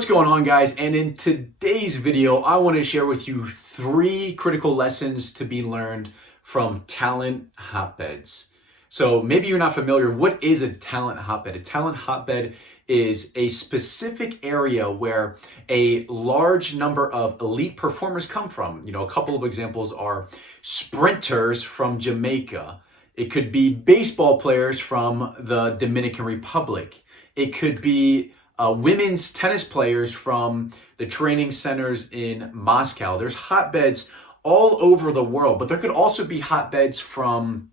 What's going on, guys? And in today's video, I want to share with you 3 critical lessons to be learned from talent hotbeds. So maybe you're not familiar. What is a talent hotbed? A talent hotbed is a specific area where a large number of elite performers come from. A couple of examples are sprinters from Jamaica. It could be baseball players from the Dominican Republic. It could be women's tennis players from the training centers in Moscow. There's hotbeds all over the world, but there could also be hotbeds from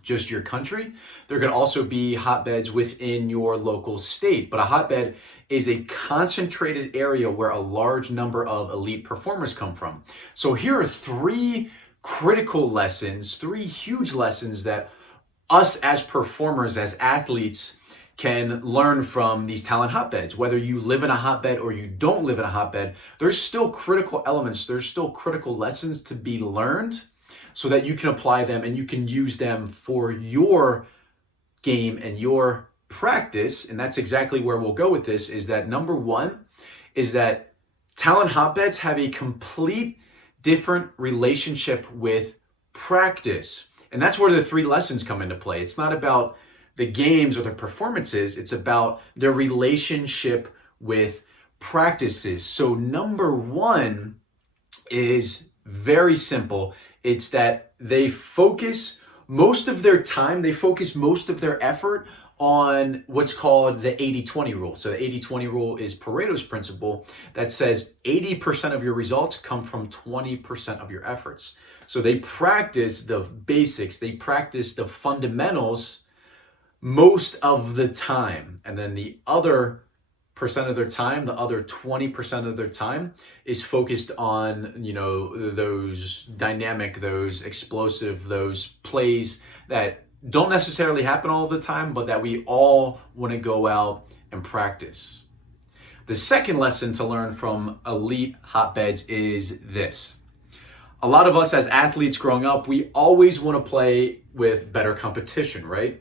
just your country. There could also be hotbeds within your local state, but a hotbed is a concentrated area where a large number of elite performers come from. So here are 3 critical lessons, 3 huge lessons that us as performers, as athletes, can learn from these talent hotbeds. Whether you live in a hotbed or you don't live in a hotbed, there's still critical elements, there's still critical lessons to be learned so that you can apply them and you can use them for your game and your practice. And that's exactly where we'll go with this, is that number 1 is that talent hotbeds have a complete different relationship with practice. And that's where the 3 lessons come into play. It's not about the games or the performances, it's about their relationship with practices. So number 1 is very simple. It's that they focus most of their time, they focus most of their effort on what's called the 80-20 rule. So the 80-20 rule is Pareto's principle that says 80% of your results come from 20% of your efforts. So they practice the basics, they practice the fundamentals most of the time, and then the other percent of their time, the other 20% of their time is focused on those dynamic, those explosive, those plays that don't necessarily happen all the time, but that we all want to go out and practice. The second lesson to learn from elite hotbeds is this. A lot of us as athletes growing up, we always want to play with better competition, right?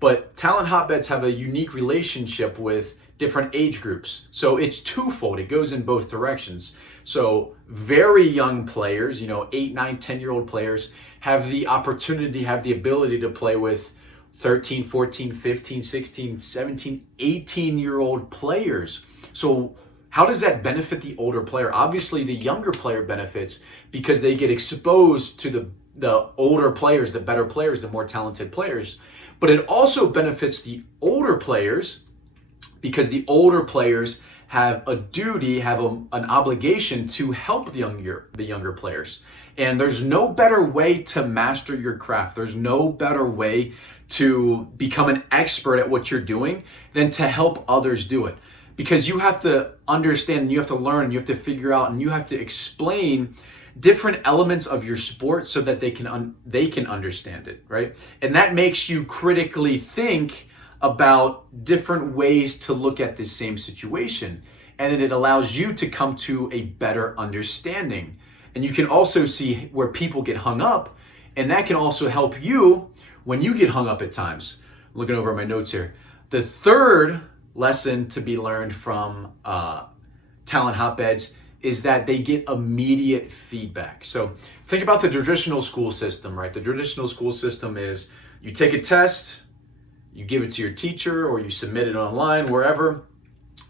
But talent hotbeds have a unique relationship with different age groups. So it's twofold. It goes in both directions. So very young players, 8, 9, 10-year-old players have the opportunity, have the ability to play with 13, 14, 15, 16, 17, 18-year-old players. So how does that benefit the older player? Obviously, the younger player benefits because they get exposed to the older players, the better players, the more talented players. But it also benefits the older players because the older players have a duty, have an obligation to help the younger players. And there's no better way to master your craft. There's no better way to become an expert at what you're doing than to help others do it. Because you have to understand, and you have to learn, and you have to figure out, and you have to explain different elements of your sport so that they can understand it, right? And that makes you critically think about different ways to look at this same situation. And then it allows you to come to a better understanding. And you can also see where people get hung up, and that can also help you when you get hung up at times. I'm looking over at my notes here. The third lesson to be learned from talent hotbeds is that they get immediate feedback. So think about the traditional school system, right? The traditional school system is you take a test, you give it to your teacher, or you submit it online, wherever,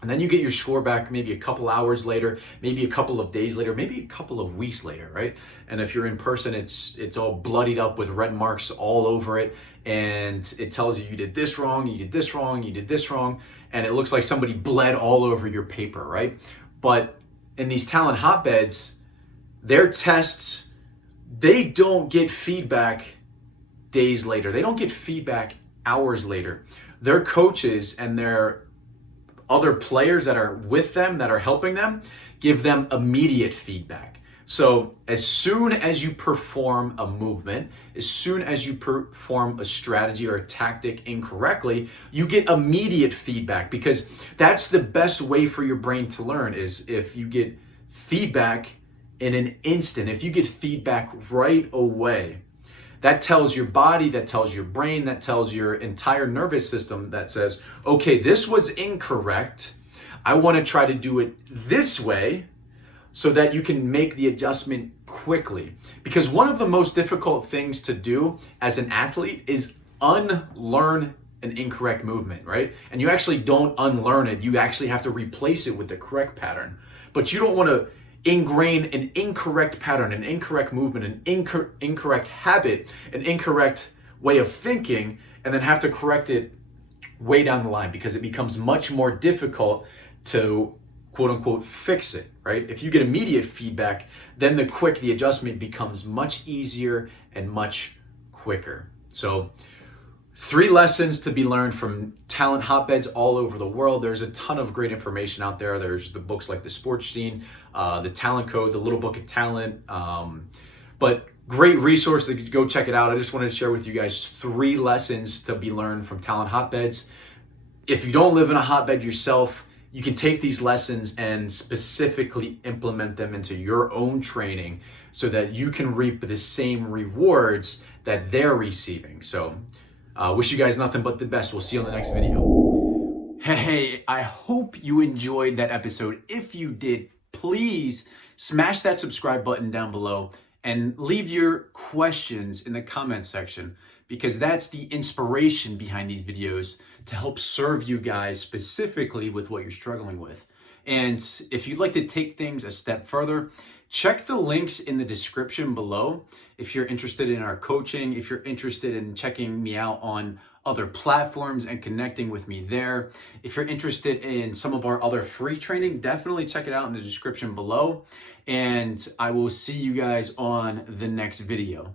and then you get your score back maybe a couple hours later, maybe a couple of days later, maybe a couple of weeks later, right? And if you're in person, it's all bloodied up with red marks all over it, and it tells you did this wrong, you did this wrong, you did this wrong, and it looks like somebody bled all over your paper, right? But in these talent hotbeds, their tests, they don't get feedback days later. They don't get feedback hours later. Their coaches and their other players that are with them, that are helping them, give them immediate feedback. So as soon as you perform a movement, as soon as you perform a strategy or a tactic incorrectly, you get immediate feedback, because that's the best way for your brain to learn, is if you get feedback in an instant, if you get feedback right away. That tells your body, that tells your brain, that tells your entire nervous system, that says, okay, this was incorrect. I want to try to do it this way so that you can make the adjustment quickly. Because one of the most difficult things to do as an athlete is unlearn an incorrect movement, right? And you actually don't unlearn it. You actually have to replace it with the correct pattern. But you don't want to ingrain an incorrect pattern, an incorrect movement, an incorrect habit, an incorrect way of thinking, and then have to correct it way down the line, because it becomes much more difficult to quote unquote fix it, right? If you get immediate feedback, then the adjustment becomes much easier and much quicker. So 3 lessons to be learned from talent hotbeds all over the world. There's a ton of great information out there. There's the books like The Sports Gene, The Talent Code, The Little Book of Talent, but great resource to go check it out. I just wanted to share with you guys 3 lessons to be learned from talent hotbeds. If you don't live in a hotbed yourself, you can take these lessons and specifically implement them into your own training so that you can reap the same rewards that they're receiving. So wish you guys nothing but the best. We'll see you on the next video. Hey, I hope you enjoyed that episode. If you did, please smash that subscribe button down below and leave your questions in the comment section, because that's the inspiration behind these videos to help serve you guys specifically with what you're struggling with. And if you'd like to take things a step further, check the links in the description below. If you're interested in our coaching, if you're interested in checking me out on other platforms and connecting with me there, if you're interested in some of our other free training, definitely check it out in the description below. And I will see you guys on the next video.